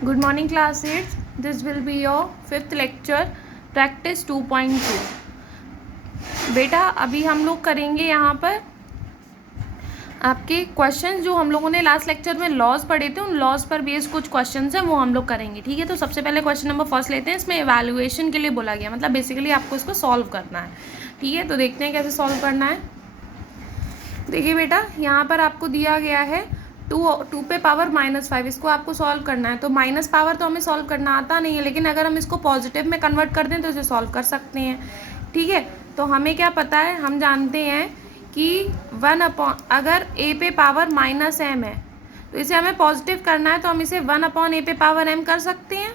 Good morning class 8. This will be your 5th lecture practice 2.2. बेटा अभी हम लोग करेंगे यहाँ पर आपके क्वेश्चंस जो हम लोगों ने लास्ट लेक्चर में लॉज पढ़े थे, उन लॉज पर बेस्ड कुछ क्वेश्चंस हैं वो हम लोग करेंगे। ठीक है, तो सबसे पहले क्वेश्चन नंबर फर्स्ट लेते हैं। इसमें इवैल्यूएशन के लिए बोला गया, मतलब बेसिकली आपको इसको सॉल्व करना है। ठीक है, तो देखते हैं कैसे सॉल्व करना है। देखिए बेटा, यहाँ पर आपको दिया गया है टू पे पावर -5, इसको आपको सॉल्व करना है। तो माइनस पावर तो हमें सॉल्व करना आता नहीं है, लेकिन अगर हम इसको पॉजिटिव में कन्वर्ट कर दें तो इसे सॉल्व कर सकते हैं। ठीक है, तो हमें क्या पता है, हम जानते हैं कि 1 अगर a पे पावर -m है तो इसे हमें पॉजिटिव करना है, तो हम इसे 1/a पे पावर m कर सकते हैं।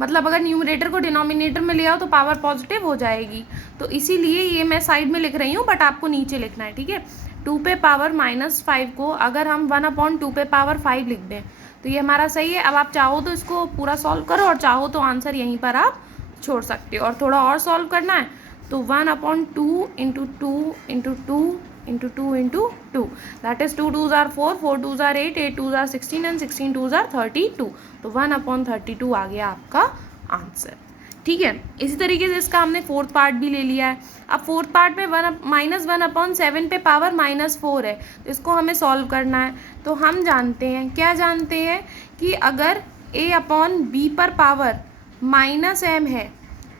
मतलब अगर न्यूमरेटर को डिनोमिनेटर में ले आओ तो पावर पॉजिटिव हो जाएगी। तो इसीलिए ये मैं साइड में लिख रही हूँ, बट आपको नीचे लिखना है। ठीक है, 2 पे पावर -5 को अगर हम 1/2 पे पावर 5 लिख दें तो ये हमारा सही है। अब आप चाहो तो इसको पूरा सॉल्व करो और चाहो तो आंसर यहीं पर आप छोड़ सकते हो। और थोड़ा और सॉल्व करना है तो 1/2 into 2 into 2 into 2 into 2, that is 2 2s are 4, 4 2s are 8, 8 2s are 16 and 16 2s are 32। तो 1/32 आ गया आपका आंसर। ठीक है, इसी तरीके से इसका हमने फोर्थ पार्ट भी ले लिया है। अब फोर्थ पार्ट में -1/7 पे पावर -4 है, तो इसको हमें सॉल्व करना है। तो हम जानते हैं, क्या जानते हैं कि अगर a/b पर पावर -m है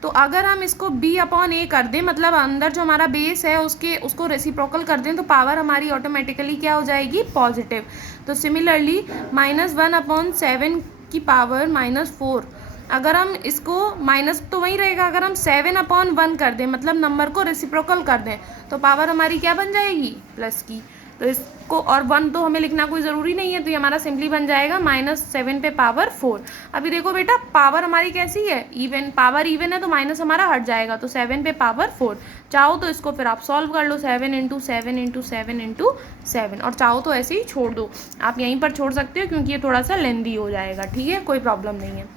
तो अगर हम इसको b/a कर दें, मतलब अंदर जो हमारा बेस है उसको रेसिप्रोकल कर दें, तो पावर हमारी ऑटोमेटिकली क्या हो जाएगी, पॉजिटिव। तो सिमिलरली -1/7 की पावर -4, अगर हम इसको माइनस तो वही रहेगा, अगर हम 7/1 कर दें, मतलब नंबर को रेसिप्रोकल कर दें, तो पावर हमारी क्या बन जाएगी, प्लस की। तो इसको और 1 तो हमें लिखना कोई ज़रूरी नहीं है, तो ये हमारा सिंपली बन जाएगा -7 पे पावर 4। अभी देखो बेटा, पावर हमारी कैसी है, इवन। पावर इवन है तो माइनस हमारा हट जाएगा, तो 7 पे पावर 4। चाहो तो इसको फिर आप सॉल्व कर लो, 7 इंटू 7 इंटू 7 इंटू 7, और चाहो तो ऐसे ही छोड़ दो। आप यहीं पर छोड़ सकते हो क्योंकि ये थोड़ा सा लेंदी हो जाएगा। ठीक है, कोई प्रॉब्लम नहीं है।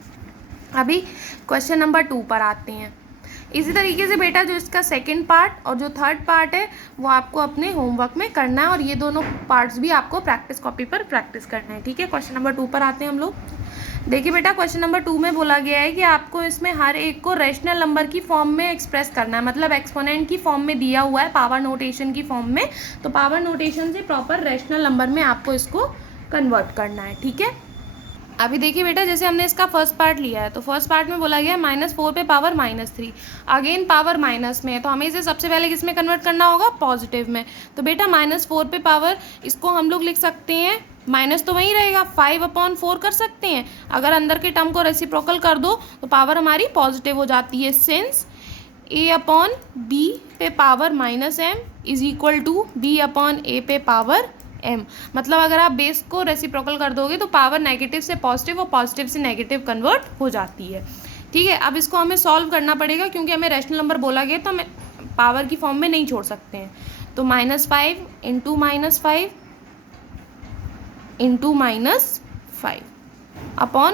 अभी क्वेश्चन नंबर 2 पर आते हैं। इसी तरीके से बेटा जो इसका सेकंड पार्ट और जो थर्ड पार्ट है वो आपको अपने होमवर्क में करना है, और ये दोनों पार्ट्स भी आपको प्रैक्टिस कॉपी पर प्रैक्टिस करना है। ठीक है, क्वेश्चन नंबर 2 पर आते हैं हम लोग। देखिए बेटा, क्वेश्चन नंबर 2 में बोला गया है कि आपको इसमें हर एक को रैशनल नंबर की फॉर्म में एक्सप्रेस करना है, मतलब एक्सपोनेंट की फॉर्म में दिया हुआ है, पावर नोटेशन की फॉर्म में। तो पावर नोटेशन से प्रॉपर रैशनल नंबर में आपको इसको कन्वर्ट करना है। ठीक है, अभी देखिए बेटा, जैसे हमने इसका फर्स्ट पार्ट लिया है तो फर्स्ट पार्ट में बोला गया है -4 पे पावर -3, अगेन पावर माइनस में है, तो हमें इसे सबसे पहले किस में कन्वर्ट करना होगा, पॉजिटिव में। तो बेटा -4 पे पावर, इसको हम लोग लिख सकते हैं, माइनस तो वही रहेगा, 5/4 कर सकते हैं। अगर अंदर के टर्म को रेसिप्रोकल कर दो तो पावर हमारी पॉजिटिव हो जाती है, सिंस a/b पे power -m is equal to b/a पे पावर m। मतलब अगर आप बेस को रेसिप्रोकल कर दोगे तो पावर नेगेटिव से पॉजिटिव और पॉजिटिव से नेगेटिव कन्वर्ट हो जाती है। ठीक है, अब इसको हमें सॉल्व करना पड़ेगा क्योंकि हमें रैशनल नंबर बोला गया तो हमें पावर की फॉर्म में नहीं छोड़ सकते हैं। तो -5 into -5 into -5 upon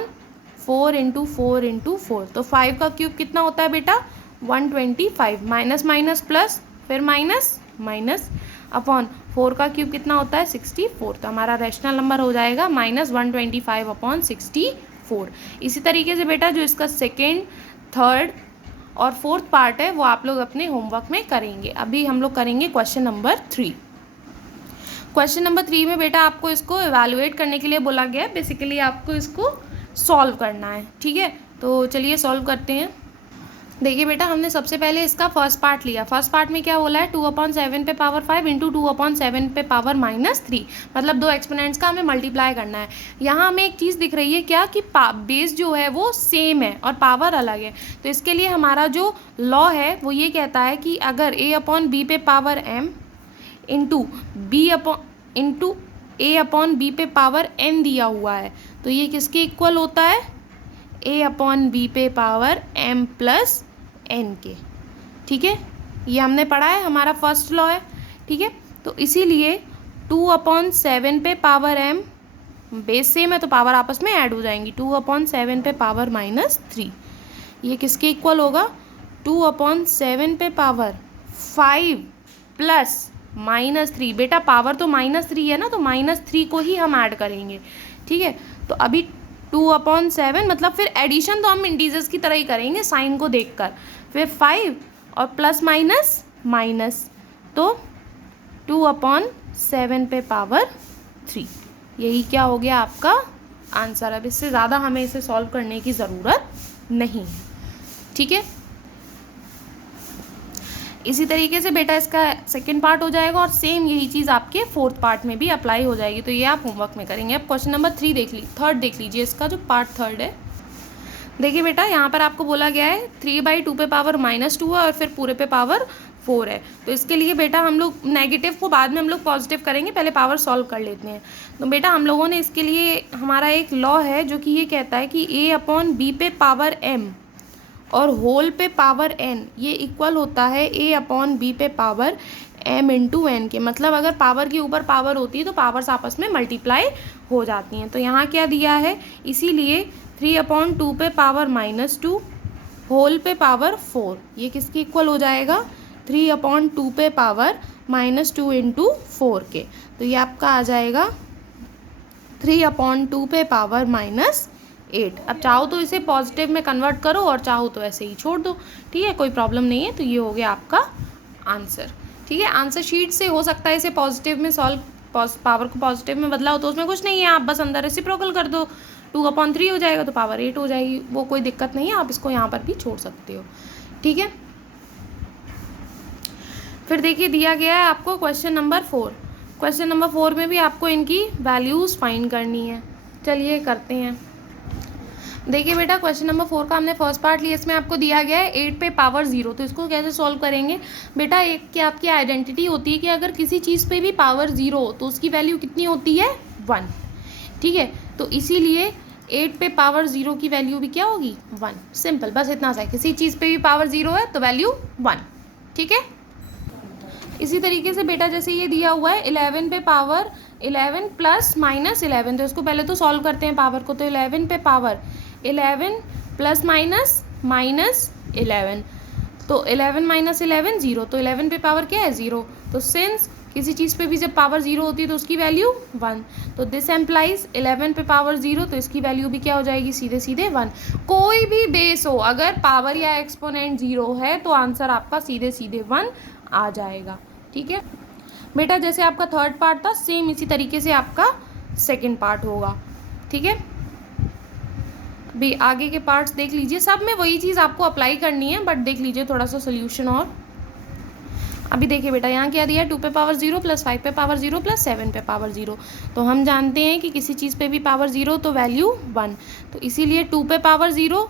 4 into 4 into 4, तो 5 का क्यूब कितना होता है बेटा, 125, माइनस माइनस प्लस फिर माइनस माइनस, अपॉन 4 का क्यूब कितना होता है, 64। तो हमारा रैशनल नंबर हो जाएगा -125/64। इसी तरीके से बेटा जो इसका सेकेंड, थर्ड और फोर्थ पार्ट है वो आप लोग अपने होमवर्क में करेंगे। अभी हम लोग करेंगे क्वेश्चन नंबर 3। क्वेश्चन नंबर 3 में बेटा आपको इसको इवैल्यूएट करने के लिए बोला गया है, बेसिकली आपको इसको सॉल्व करना है। ठीक है, तो चलिए सॉल्व करते हैं। देखिए बेटा, हमने सबसे पहले इसका फर्स्ट पार्ट लिया। फर्स्ट पार्ट में क्या बोला है, 2/7 पे पावर 5 इंटू 2/7 पे पावर -3, मतलब दो एक्सपोनेंट्स का हमें मल्टीप्लाई करना है। यहाँ हमें एक चीज़ दिख रही है क्या, कि बेस जो है वो सेम है और पावर अलग है। तो इसके लिए हमारा जो लॉ है वो ये कहता है कि अगर a/b पे पावर m इंटू a/b पे पावर n दिया हुआ है तो ये किसके इक्वल होता है, a/b पे पावर m प्लस n के। ठीक है, ये हमने पढ़ा है, हमारा फर्स्ट लॉ है। ठीक है, तो इसीलिए 2/7 पे पावर m, बेस सेम है तो पावर आपस में ऐड हो जाएंगी, 2/7 पे पावर -3, ये किसके इक्वल होगा, 2/7 पे पावर 5 प्लस -3। बेटा पावर तो -3 है ना, तो -3 को ही हम ऐड करेंगे। ठीक है, तो अभी 2/7, मतलब फिर एडिशन तो हम इंटीजर्स की तरह ही करेंगे साइन को देखकर। फिर 5 और प्लस माइनस माइनस, तो 2/7 पे पावर 3। यही क्या हो गया आपका आंसर। अब इससे ज़्यादा हमें इसे सॉल्व करने की ज़रूरत नहीं है, ठीक है। इसी तरीके से बेटा इसका सेकंड पार्ट हो जाएगा और सेम यही चीज़ आपके फोर्थ पार्ट में भी अप्लाई हो जाएगी। तो ये आप होमवर्क में करेंगे। अब क्वेश्चन नंबर 3 थर्ड देख लीजिए, इसका जो पार्ट थर्ड है। देखिए बेटा, यहाँ पर आपको बोला गया है 3/2 पे पावर -2 है और फिर पूरे पे पावर 4 है। तो इसके लिए बेटा हम लोग नेगेटिव को बाद में हम लोग पॉजिटिव करेंगे, पहले पावर सॉल्व कर लेते हैं। तो बेटा हम लोगों ने इसके लिए, हमारा एक लॉ है जो कि ये कहता है कि a/b पे पावर m और होल पे पावर n ये इक्वल होता है a/b पे पावर m इंटू n के। मतलब अगर पावर के ऊपर पावर होती है तो पावर्स आपस में मल्टीप्लाई हो जाती हैं। तो यहाँ क्या दिया है, इसीलिए 3/2 पे पावर -2 होल पे पावर 4 ये किसके इक्वल हो जाएगा, 3/2 पे पावर -2 इंटू 4 के। तो ये आपका आ जाएगा 3/2 पे पावर -8। अब चाहो तो इसे पॉजिटिव में कन्वर्ट करो और चाहो तो ऐसे ही छोड़ दो, ठीक है, कोई प्रॉब्लम नहीं है। तो ये हो गया आपका आंसर, ठीक है। आंसर शीट से हो सकता है इसे पॉजिटिव में सॉल्व, पावर को पॉजिटिव में बदला हो तो उसमें कुछ नहीं है, आप बस अंदर रेसिप्रोकल कर दो, 2/3 हो जाएगा तो पावर 8 हो जाएगी, वो कोई दिक्कत नहीं है, आप इसको यहाँ पर भी छोड़ सकते हो, ठीक है। फिर देखिए दिया गया है आपको क्वेश्चन नंबर 4। क्वेश्चन नंबर 4 में भी आपको इनकी वैल्यूज़ फाइंड करनी है। चलिए करते हैं। देखिए बेटा, क्वेश्चन नंबर 4 का हमने फर्स्ट पार्ट लिया, इसमें आपको दिया गया है 8 पे पावर 0। तो इसको कैसे सॉल्व करेंगे बेटा, एक की आपकी आइडेंटिटी होती है कि अगर किसी चीज़ पे भी पावर 0 हो तो उसकी वैल्यू कितनी होती है, 1, ठीक है। तो इसीलिए 8 पे पावर 0 की वैल्यू भी क्या होगी, 1। सिंपल, बस इतना सा है, किसी चीज़ पे भी पावर 0 है तो वैल्यू 1, ठीक है। इसी तरीके से बेटा जैसे ये दिया हुआ है 11 पे पावर 11 प्लस -11, तो इसको पहले तो सॉल्व करते हैं पावर को। तो 11 पे पावर 11 प्लस -11, तो 11 - 11 0, तो 11 पे पावर क्या है, 0। तो सिंस किसी चीज़ पे भी जब पावर 0 होती है तो उसकी वैल्यू 1, तो दिस एम्प्लाइज 11 पे पावर 0, तो इसकी वैल्यू भी क्या हो जाएगी, सीधे सीधे 1। कोई भी बेस हो, अगर पावर या एक्सपोनेंट 0 है तो आंसर आपका सीधे सीधे 1 आ जाएगा, ठीक है बेटा। जैसे आपका थर्ड पार्ट था, सेम इसी तरीके से आपका सेकंड पार्ट होगा, ठीक है। भी आगे के पार्ट्स देख लीजिए, सब में वही चीज़ आपको अप्लाई करनी है, बट देख लीजिए थोड़ा सा सोल्यूशन। और अभी देखिए बेटा, यहाँ क्या दिया है, 2 पे पावर 0 प्लस 5 पे पावर 0 प्लस 7 पे पावर 0। तो हम जानते हैं कि किसी चीज़ पे भी पावर 0 तो वैल्यू 1, तो इसीलिए 2 पे पावर 0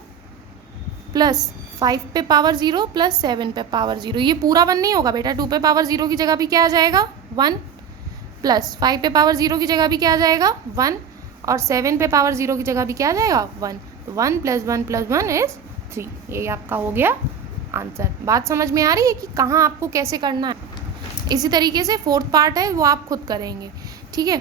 प्लस 5 पे पावर 0 प्लस 7 पे पावर 0, ये पूरा 1 नहीं होगा बेटा। 2 पे पावर 0 की जगह भी क्या आ जाएगा, 1, प्लस 5 पे पावर 0 की जगह भी क्या आ जाएगा, 1, और 7 पे पावर 0 की जगह भी क्या आ जाएगा, 1। तो 1 + 1 + 1 इज़ 3। ये आपका हो गया आंसर। बात समझ में आ रही है कि कहाँ आपको कैसे करना है। इसी तरीके से फोर्थ पार्ट है वो आप खुद करेंगे, ठीक है।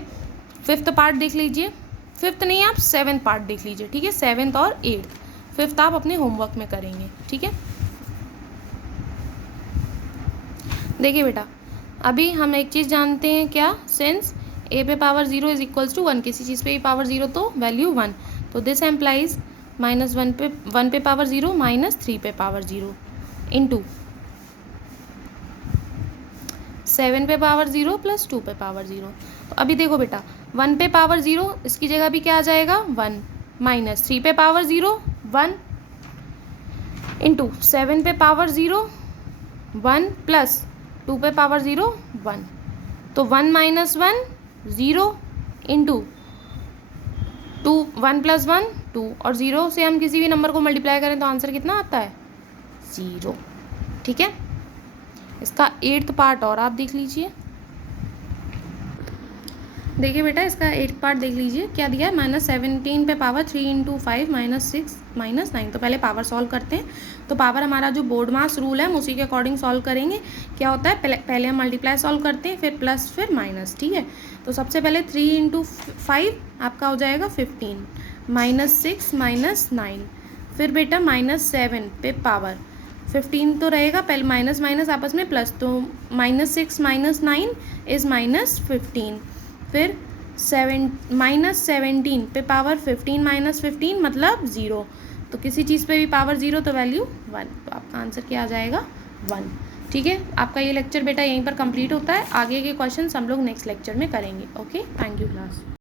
फिफ्थ पार्ट देख लीजिए, फिफ्थ नहीं आप 7th पार्ट देख लीजिए, ठीक है। 7th और 8th, 5th आप अपने होमवर्क में करेंगे, ठीक है। देखिए बेटा, अभी हम एक चीज़ जानते हैं क्या, सिंस a पे पावर 0 इज इक्वल्स टू 1, किसी चीज़ पे भी पावर 0 तो वैल्यू 1, तो दिस एम्प्लाइज -1 पे पावर 0 -3 पे पावर 0 इंटू 7 पे पावर 0 प्लस 2 पे पावर 0। तो अभी देखो बेटा, 1 पे पावर 0 इसकी जगह भी क्या आ जाएगा, 1, -3 पे पावर 0 1 इंटू 7 पे पावर 0 1 प्लस 2 पे पावर 0 1, तो 1 - 1 0 इंटू 2, 1 + 1 2, और 0 से हम किसी भी नंबर को मल्टीप्लाई करें तो आंसर कितना आता है, 0, ठीक है। इसका 8th पार्ट और आप देख लीजिए। देखिए बेटा, इसका 8th पार्ट देख लीजिए, क्या दिया है, -17 पे पावर 3 इंटू 5 -6 -9। तो पहले पावर सॉल्व करते हैं। तो पावर हमारा जो बोर्ड मास रूल है हम उसी के अकॉर्डिंग सॉल्व करेंगे। क्या होता है, पहले हम मल्टीप्लाई सॉल्व करते हैं, फिर प्लस, फिर माइनस, ठीक है। तो सबसे पहले 3 × 5 आपका हो जाएगा 15, -6 -9, फिर बेटा -7 पे पावर 15 तो रहेगा, पहले माइनस माइनस आपस में प्लस, तो -6 - 9 इज़ -15, फिर -17 पे पावर 15 - 15 मतलब 0। तो किसी चीज़ पे भी पावर 0 तो वैल्यू 1। तो आपका आंसर क्या आ जाएगा? 1। ठीक है, आपका ये लेक्चर बेटा यहीं पर कंप्लीट होता है। आगे के क्वेश्चंस हम लोग नेक्स्ट लेक्चर में करेंगे। Okay, thank you class.